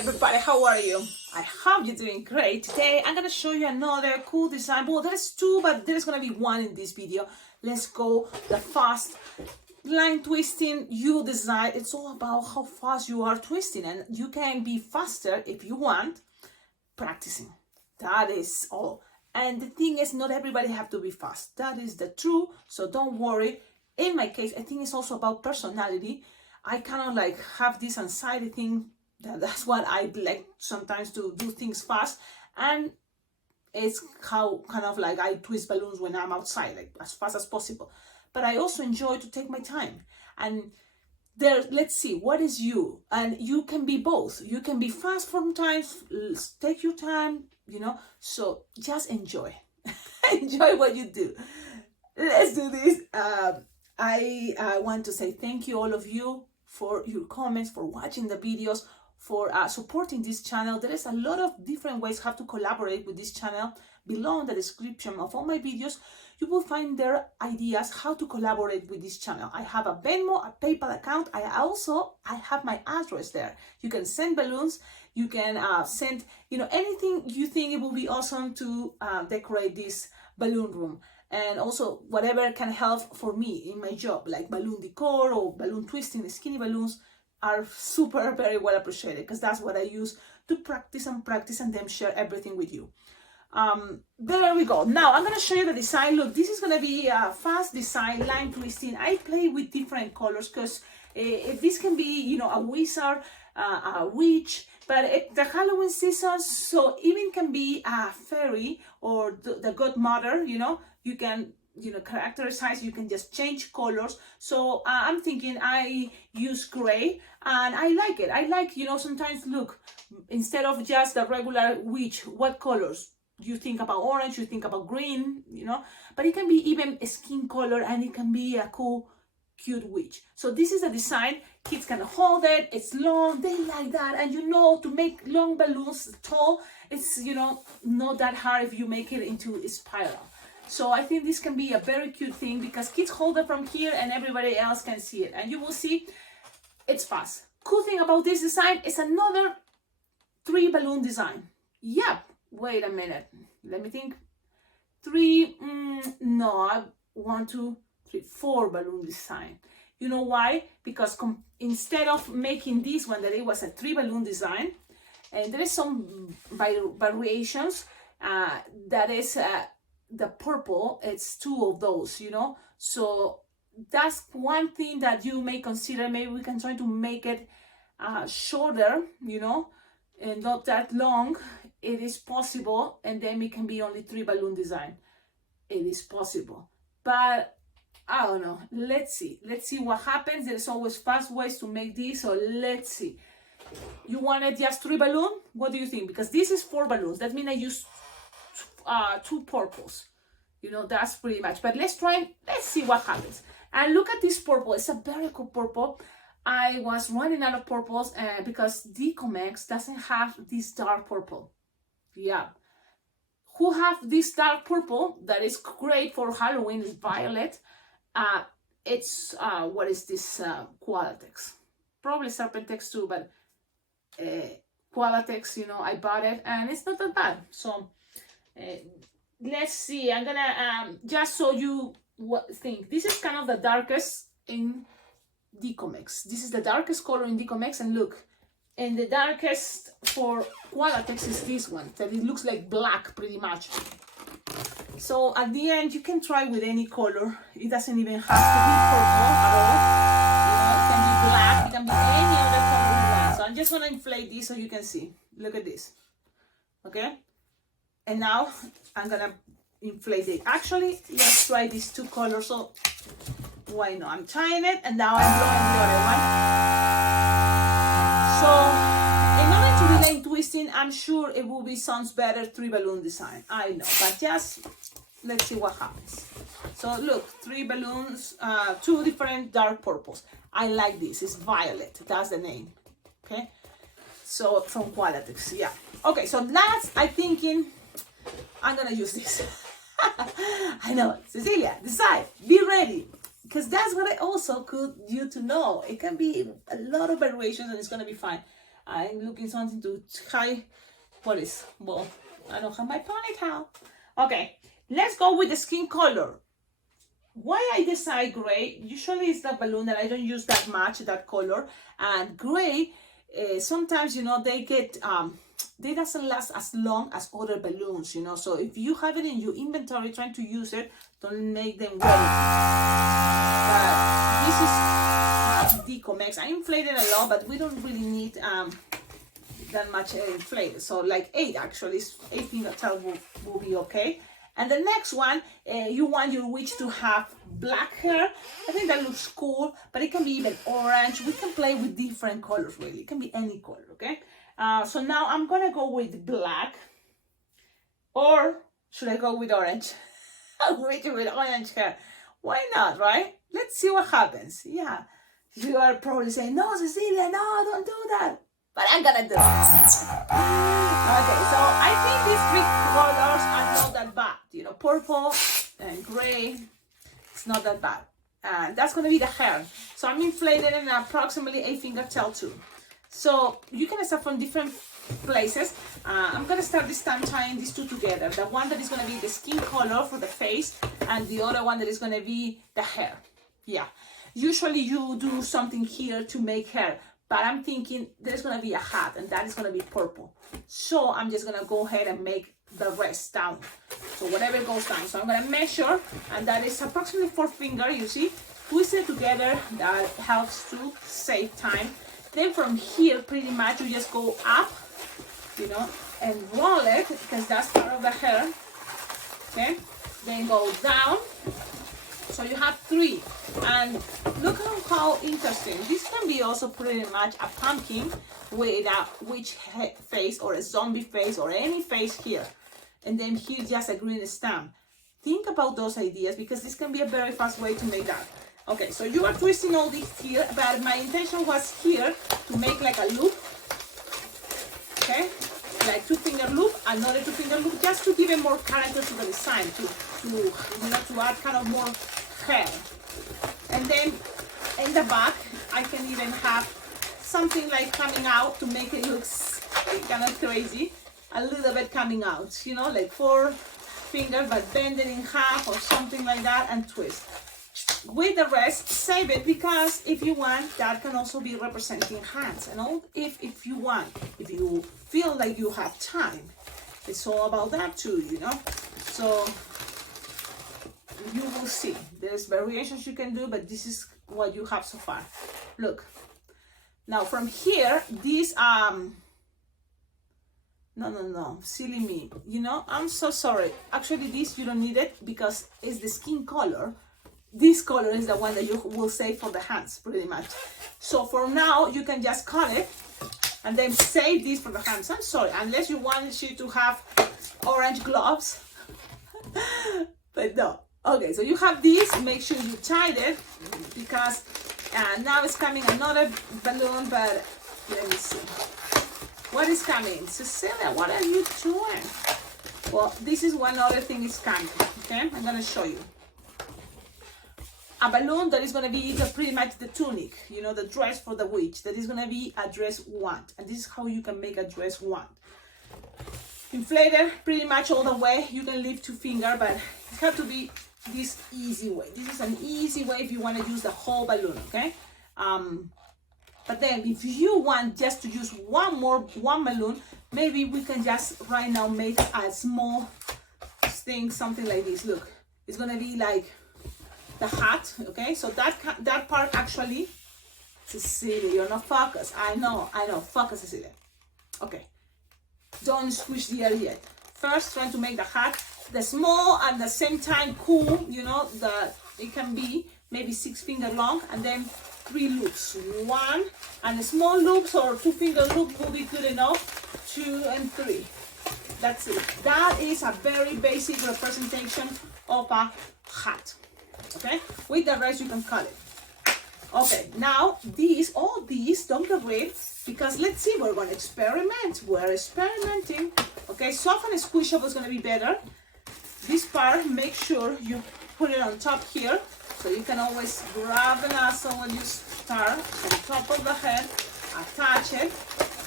everybody, how are you? I hope you're doing great. Today I'm gonna show you another cool design. Well, there's two, but there's gonna be one in this video. Let's go the fast line twisting. You decide. It's all about how fast you are twisting, and you can be faster if you want practicing. That is all. And the thing is, not everybody have to be fast. That is the truth, so don't worry. In my case, I think it's also about personality. I kind of like have this anxiety thing. That's what I like sometimes, to do things fast, and it's how kind of like I twist balloons when I'm outside, like as fast as possible. But I also enjoy to take my time, and there, let's see what is you, and you can be both. You can be fast sometimes, take your time, you know. So just enjoy, enjoy what you do. Let's do this. I want to say thank you, all of you, for your comments, for watching the videos, for supporting this channel. There is a lot of different ways how to collaborate with this channel. Below in the description of all my videos, you will find their ideas how to collaborate with this channel. I have a Venmo, a PayPal account. I have my address there. You can send balloons. You can send, you know, anything you think it will be awesome to decorate this balloon room. And also whatever can help for me in my job, like balloon decor or balloon twisting. Skinny balloons are super, very well appreciated, because that's what I use to practice and then share everything with you. There we go. Now I'm going to show you the design. Look, this is going to be a fast design, line twisting. I play with different colors because this can be, you know, a wizard, a witch, but the Halloween season, so even can be a fairy or the godmother, you know. You can, you know, characterize, you can just change colors. So I'm thinking I use gray, and I like it. I like, you know, sometimes, look, instead of just the regular witch, what colors? You think about orange, you think about green, you know, but it can be even a skin color, and it can be a cool, cute witch. So this is a design. Kids can hold it. It's long. They like that. And you know, to make long balloons tall, it's, you know, not that hard if you make it into a spiral. So I think this can be a very cute thing, because kids hold it from here and everybody else can see it. And you will see it's fast. Cool thing about this design is another 3 balloon design. Yep. Wait a minute. Let me think. 3, no, 1, 2, 3, 4 balloon design. You know why? Because instead of making this one, that it was a 3 balloon design, and there is some variations, that is the purple, it's 2 of those, you know. So that's one thing that you may consider. Maybe we can try to make it shorter, you know, and not that long. It is possible, and then it can be only 3 balloon design. It is possible, but I don't know. Let's see what happens. There's always fast ways to make this, so let's see. You wanted just 3 balloon? What do you think? Because this is 4 balloons. That means I use 2 purples, you know. That's pretty much, but let's see what happens. And look at this purple. It's a very cool purple. I was running out of purples because Decomex doesn't have this dark purple. Yeah, who have this dark purple that is great for Halloween is violet. It's what is this, Qualatex, probably Serpentex too, but Qualatex, you know, I bought it and it's not that bad. So let's see. I'm gonna just show you what think. This is kind of the darkest in Decomex. This is the darkest color in Decomex, and look, and the darkest for Qualatex is this one, that it looks like black pretty much. So at the end, you can try with any color. It doesn't even have to be purple at all. You know, it can be black, it can be any other color you want. So I'm just gonna inflate this so you can see. Look at this. Okay? And now I'm gonna inflate it. Actually, let's try these 2 colors. So why not? I'm trying it, and now I'm blowing the other one. So in order to be line twisting, I'm sure it will be sounds better 3 balloon design. I know, but just let's see what happens. So look, 3 balloons, 2 different dark purples. I like this. It's violet. That's the name. Okay. So from Qualatex, yeah. Okay, so last I'm thinking I'm gonna use this. I know, Cecilia, decide, be ready. Because that's what I also could you to know. It can be a lot of variations and it's gonna be fine. I'm looking something to hide. What is? Well, I don't have my ponytail. Okay, let's go with the skin color. Why I decide gray? Usually it's the balloon that I don't use that much, that color. And gray, sometimes, you know, they get, they doesn't last as long as other balloons, you know. So if you have it in your inventory trying to use it, don't make them wait. This is Decomex. I inflated a lot, but we don't really need that much inflated. So like 8 actually, 8 finger tail will be okay. And the next one, you want your witch to have black hair. I think that looks cool, but it can be even orange. We can play with different colors, really. It can be any color, okay? So now I'm gonna go with black. Or should I go with orange? Witch with orange hair. Why not, right? Let's see what happens. Yeah. You are probably saying, no, Cecilia, no, don't do that. But I'm gonna do it. Okay, so I think these 3 colors are not that bad. You know, purple and gray, it's not that bad. And that's gonna be the hair. So I'm inflated in approximately 8 finger tail too. So you can start from different places. I'm gonna start this time tying these 2 together. The one that is gonna be the skin color for the face, and the other one that is gonna be the hair. Yeah. Usually you do something here to make hair. But I'm thinking there's gonna be a hat, and that is gonna be purple. So I'm just gonna go ahead and make the rest down. So whatever goes down. So I'm gonna measure, and that is approximately 4 fingers, you see. Twist it together, that helps to save time. Then from here, pretty much you just go up, you know, and roll it, because that's part of the hair. Okay, then go down. So you have 3, and look how interesting. This can be also pretty much a pumpkin with a witch face or a zombie face or any face here. And then here just a green stem. Think about those ideas, because this can be a very fast way to make that. Okay, so you are twisting all this here, but my intention was here to make like a loop. Okay, like 2 finger loop, another 2 finger loop, just to give it more character to the design, to you know, to add kind of more hair. And then in the back I can even have something like coming out to make it look kind of crazy, a little bit coming out, you know, like 4 fingers but bend it in half or something like that and twist. With the rest, save it, because if you want, that can also be representing hands. And all, if you want, if you feel like you have time, it's all about that too, you know. So you will see there's variations you can do, but this is what you have so far. Look, now from here, these no, silly me, you know, I'm so sorry. Actually, this you don't need it, because it's the skin color. This color is the one that you will save for the hands, pretty much. So for now, you can just cut it and then save this for the hands. I'm sorry, unless you want you to have orange gloves. But no. Okay, so you have this. Make sure you tied it, because now it's coming another balloon. But let me see. What is coming? Cecilia, what are you doing? Well, this is one other thing is coming. Okay, I'm going to show you. A balloon that is going to be pretty much the tunic, you know, the dress for the witch. That is going to be a dress wand. And this is how you can make a dress wand. Inflated pretty much all the way. You can leave 2 fingers, but it has to be this easy way. This is an easy way if you want to use the whole balloon, okay? But then if you want just to use one balloon, maybe we can just right now make a small thing, something like this. Look, it's going to be like the hat, okay? So that part actually, Cecilia, you're not focused. I know, focus, Cecilia. Okay, don't squish the air yet. First, trying to make the hat, the small at the same time cool, you know, that it can be maybe 6 finger long, and then 3 loops. 1 and the small loops or 2 finger loop will be good enough. 2 and 3. That's it. That is a very basic representation of a hat. Okay, with the rest you can cut it. Okay, now all these don't get rid, because let's see, we're going to experiment. We're experimenting. Okay, soft and squishable is going to be better. This part, make sure you put it on top here, so you can always grab an nozzle when you start on top of the head, attach it,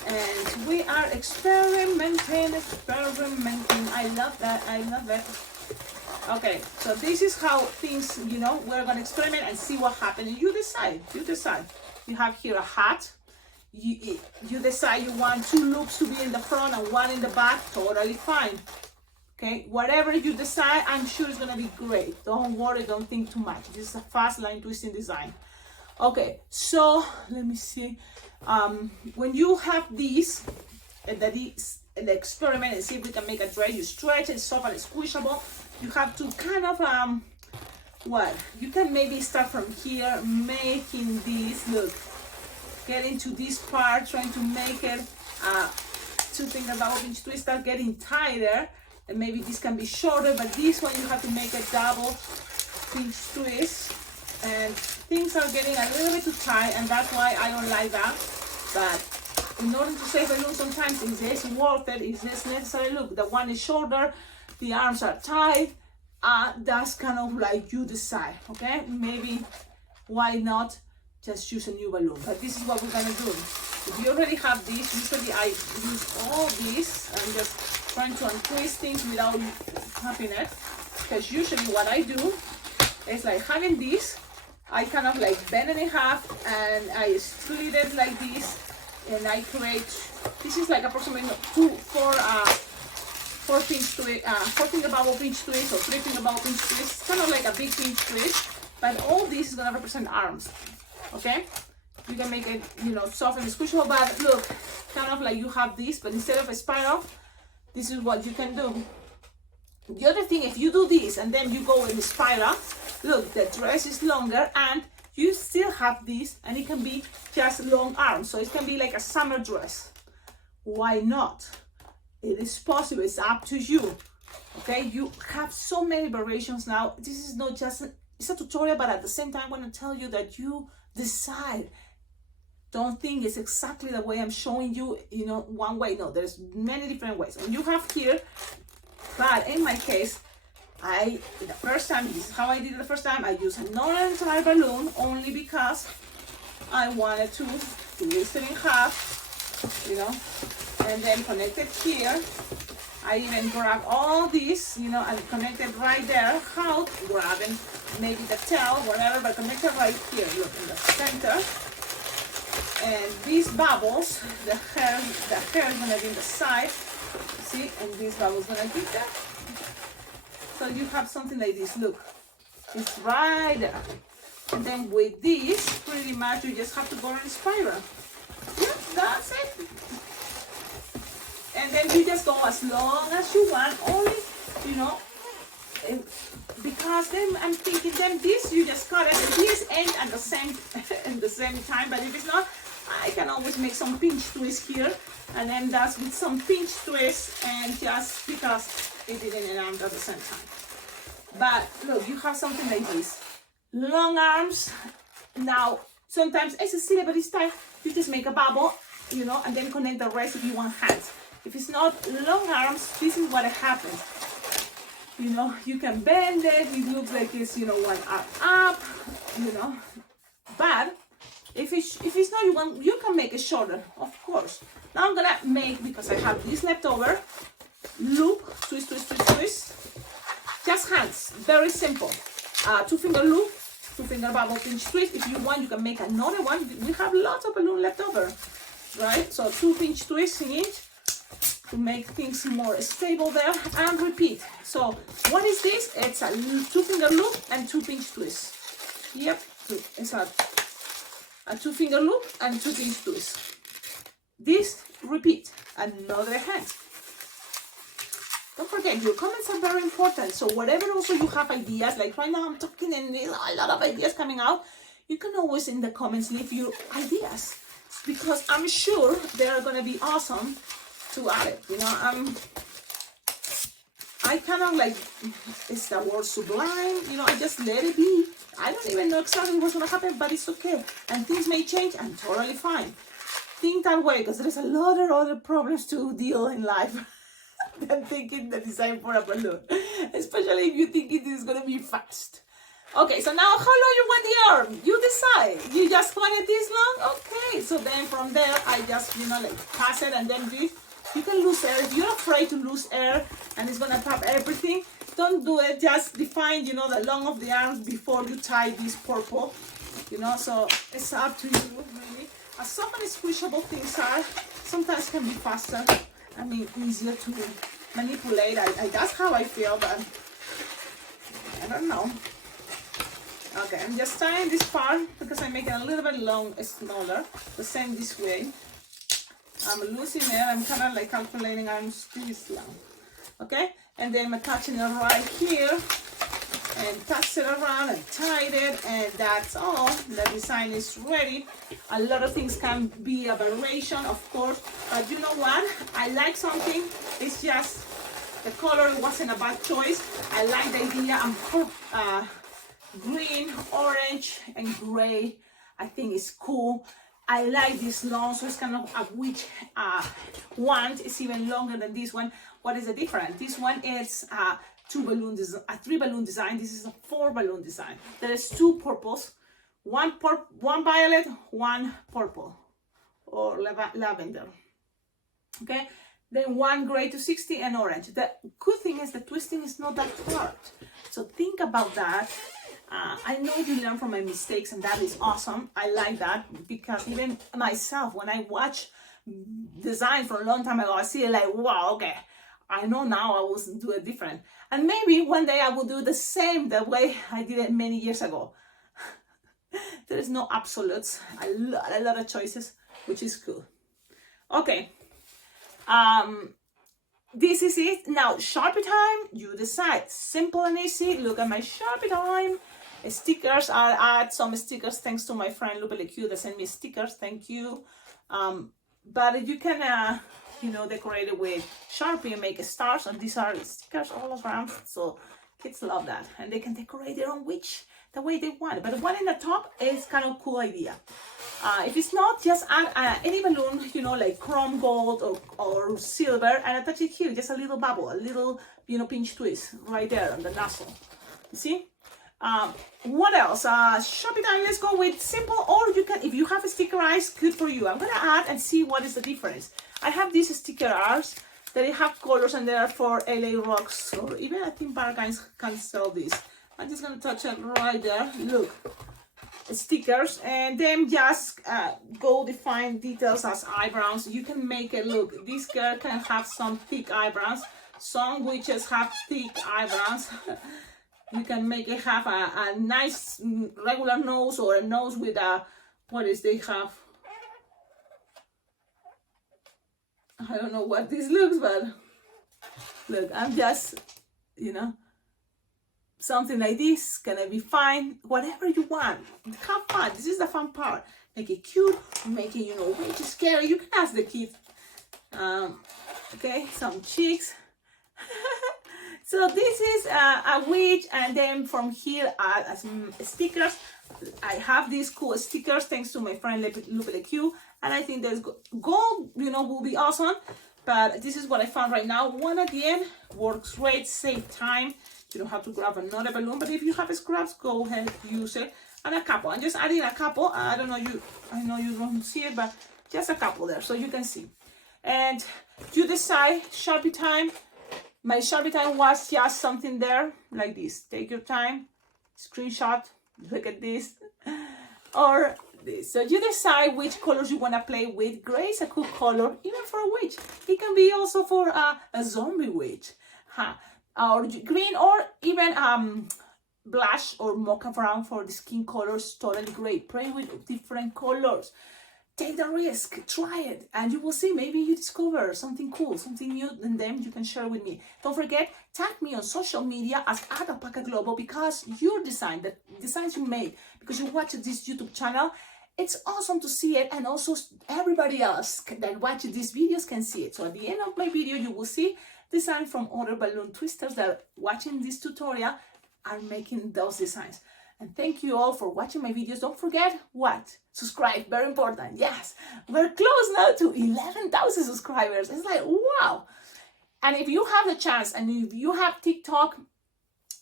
And we are experimenting. I love that. I love it. Okay, so this is how things, you know, we're gonna experiment and see what happens. And you decide. You have here a hat. You decide you want 2 loops to be in the front and 1 in the back. Totally fine. Okay, whatever you decide, I'm sure it's gonna be great. Don't worry, don't think too much. This is a fast line twisting design. Okay, so let me see. When you have these, the experiment and see if we can make a dress, you stretch it, soft and squishable. You have to kind of you can maybe start from here, making this, look, get into this part, trying to make it 2 finger double pinch twist, start getting tighter, and maybe this can be shorter, but this one you have to make a double pinch twist, and things are getting a little bit too tight, and that's why I don't like that. But in order to save a look, sometimes is this worth it, is this necessary? Look, the one is shorter, the arms are tight, that's kind of like you decide, okay? Maybe why not just choose a new balloon? But this is what we're gonna do. If you already have this, usually I use all this. I'm just trying to untwist things without tapping it, because usually what I do is like having this, I kind of like bend it in half and I split it like this, and I create, this is like approximately 4 pinch twist, 4 finger bubble pinch twist or 3 finger bubble pinch twist. It's kind of like a big pinch twist, but all this is gonna represent arms. Okay, you can make it, you know, soft and squishable, but look, kind of like you have this, but instead of a spiral, this is what you can do. The other thing, if you do this and then you go in the spiral, look, the dress is longer and you still have this, and it can be just long arms, so it can be like a summer dress. Why not? It is possible. It's up to you. Okay, you have so many variations now. This is not just it's a tutorial, but at the same time I want to tell you that you decide. Don't think it's exactly the way I'm showing you, you know, one way. No, there's many different ways. And you have here, but in my case, the first time, this is how I did it the first time. I used a non-entire balloon only because I wanted to twist it in half, you know, and then connect it here. I even grab all this, you know, and connect it right there. How? Grabbing maybe the tail, whatever, but connect it right here, look, in the center. And these bubbles, the hair is gonna be in the side, see, and these bubbles gonna be there. So you have something like this, look, it's right there. And then with this, pretty much you just have to go in spiral. Yeah, that's it. And then you just go as long as you want, only, you know, because then I'm thinking then this you just cut it, and this end at the same time. But if it's not, I can always make some pinch twist here, and then that's with some pinch twist, and just because it didn't end at the same time. But look, you have something like this, long arms. Now sometimes it's Cecilia, but it's tight. You just make a bubble, you know, and then connect the rest if you want hands. If it's not long arms, this is what happens. You know, you can bend it, it looks like it's, you know, one arm up, you know. But if it's not, you can make it shorter, of course. Now I'm gonna make, because I have this left over, loop, twist, twist, twist, twist. Just hands, very simple. 2 finger loop, 2 finger bubble pinch twist. If you want, you can make another one. We have lots of balloon left over, right? So 2 pinch twists in each, to make things more stable there, and repeat. So what is this? It's a 2 finger loop and 2 pinch twists. Yep, it's a 2 finger loop and 2 pinch twists. This, repeat, another hand. Don't forget, your comments are very important. So whatever also you have ideas, like right now I'm talking and there's a lot of ideas coming out, you can always in the comments leave your ideas, because I'm sure they are going to be awesome to add it, you know. I kind of like, it's the word sublime, you know, I just let it be. I don't even know exactly what's gonna happen, but it's okay. And things may change, I'm totally fine. Think that way, because there's a lot of other problems to deal in life than thinking the design for a balloon. Especially if you think it is gonna be fast. Okay, so now how long you want the arm? You decide. You just want it this long? Okay, so then from there, I just, like pass it, and then you can lose air. If you're afraid to lose air and it's gonna pop everything, don't do it. Just define, the length of the arms before you tie this purple, so it's up to you, really. As some of the squishable things are, sometimes can be faster, easier to manipulate. That's how I feel, but I don't know. Okay, I'm just tying this part because I'm making a little bit smaller. The same this way. I'm losing it. I'm kind of like calculating arms this long. Okay, and then I'm attaching it right here and pass it around and tie it, and that's all. The design is ready. A lot of things can be a variation, of course, but you know what? I like something. It's just the color wasn't a bad choice. I like the idea. I'm green, orange, and gray. I think it's cool. I like this long, so it's kind of a witch wand. It's even longer than this one. What is the difference? This one is a 3-balloon design. This is a 4-balloon design. There is 2 purples, one violet, one purple or lavender. Okay, then 1 gray to 60 and orange. The good thing is the twisting is not that hard. So think about that. I know you learn from my mistakes, and that is awesome. I like that, because even myself, when I watch design from a long time ago, I see it like, wow, okay, I know now I will do it different. And maybe one day I will do the same the way I did it many years ago. There is no absolutes. A lot of choices, which is cool. Okay. This is it. Now, Sharpie time, you decide. Simple and easy. Look at my Sharpie time. Stickers, I'll add some stickers thanks to my friend Lupe LeQ that sent me stickers. Thank you. But you can, decorate it with Sharpie and make stars. And these are stickers all around. So kids love that. And they can decorate their own witch the way they want. But the one in the top is kind of cool idea. If it's not, just add any balloon, like chrome gold or silver, and attach it here, just a little bubble, a little, pinch twist right there on the nozzle. You see? What else? Sharpie time, let's go with simple, or you can, if you have a sticker eyes, good for you. I'm gonna add and see what is the difference. I have these sticker eyes that have colors, and they are for LA Rocks, or even I think Bargains can sell this. I'm just gonna touch it right there. Look. Stickers, and then just go define details as eyebrows. You can make it look. This girl can have some thick eyebrows. Some witches have thick eyebrows. You can make it have a nice regular nose, or a nose with a, they have? I don't know what this looks, but look, I'm just, something like this, gonna be fine. Whatever you want, have fun. This is the fun part. Make it cute, make it, way too scary. You can ask the kids. Okay, some cheeks. So this is a witch, and then from here as stickers. I have these cool stickers thanks to my friend Lupe LeQ, and I think there's gold, will be awesome. But this is what I found right now. One at the end works great, save time. You don't have to grab another balloon, but if you have scraps, go ahead, use it. And a couple. I'm just adding a couple. I know you don't see it, but just a couple there so you can see. And you decide Sharpie time. My Sharpie time was just something there like this. Take your time, screenshot, look at this, or this. So you decide which colors you want to play with. Gray is a cool color, even for a witch. It can be also for a zombie witch. Or green, or even blush or mocha brown for the skin colors. Totally great. Play with different colors. Take the risk, try it, and you will see. Maybe you discover something cool, something new, and then you can share with me. Don't forget, tag me on social media as @alpacaglobal, because your design, the designs you made, because you watch this YouTube channel, it's awesome to see it, and also everybody else that watches these videos can see it. So at the end of my video, you will see design from other balloon twisters that are watching this tutorial are making those designs. And thank you all for watching my videos. Don't forget what? Subscribe, very important. Yes, we're close now to 11,000 subscribers. It's like, wow. And if you have the chance, and if you have TikTok,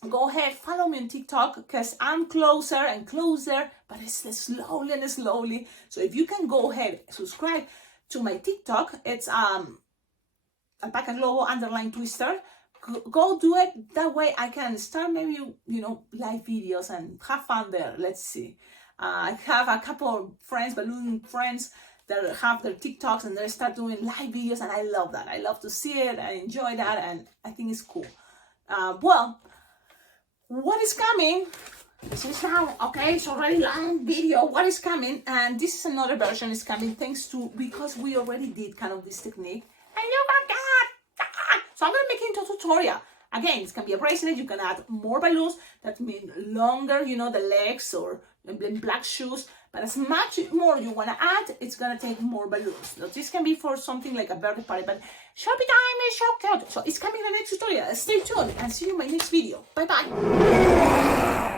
go ahead, follow me on TikTok because I'm closer and closer, but it's slowly and slowly. So if you can go ahead, subscribe to my TikTok. It's Alpaca Globo _twister. Go do it. That way I can start maybe, live videos and have fun there. Let's see. I have a couple of friends, balloon friends, that have their TikToks and they start doing live videos, and I love that. I love to see it. I enjoy that, and I think it's cool. Well, what is coming? This is now, okay, it's already long video. What is coming? And this is another version is coming because we already did kind of this technique. And you got that. So I'm going to make it into a tutorial. Again, it's going to be a bracelet. You can add more balloons. That means longer, the legs or black shoes. But as much more you want to add, it's going to take more balloons. So this can be for something like a birthday party. But shopping time is so cute. So it's coming in the next tutorial. Stay tuned and see you in my next video. Bye-bye.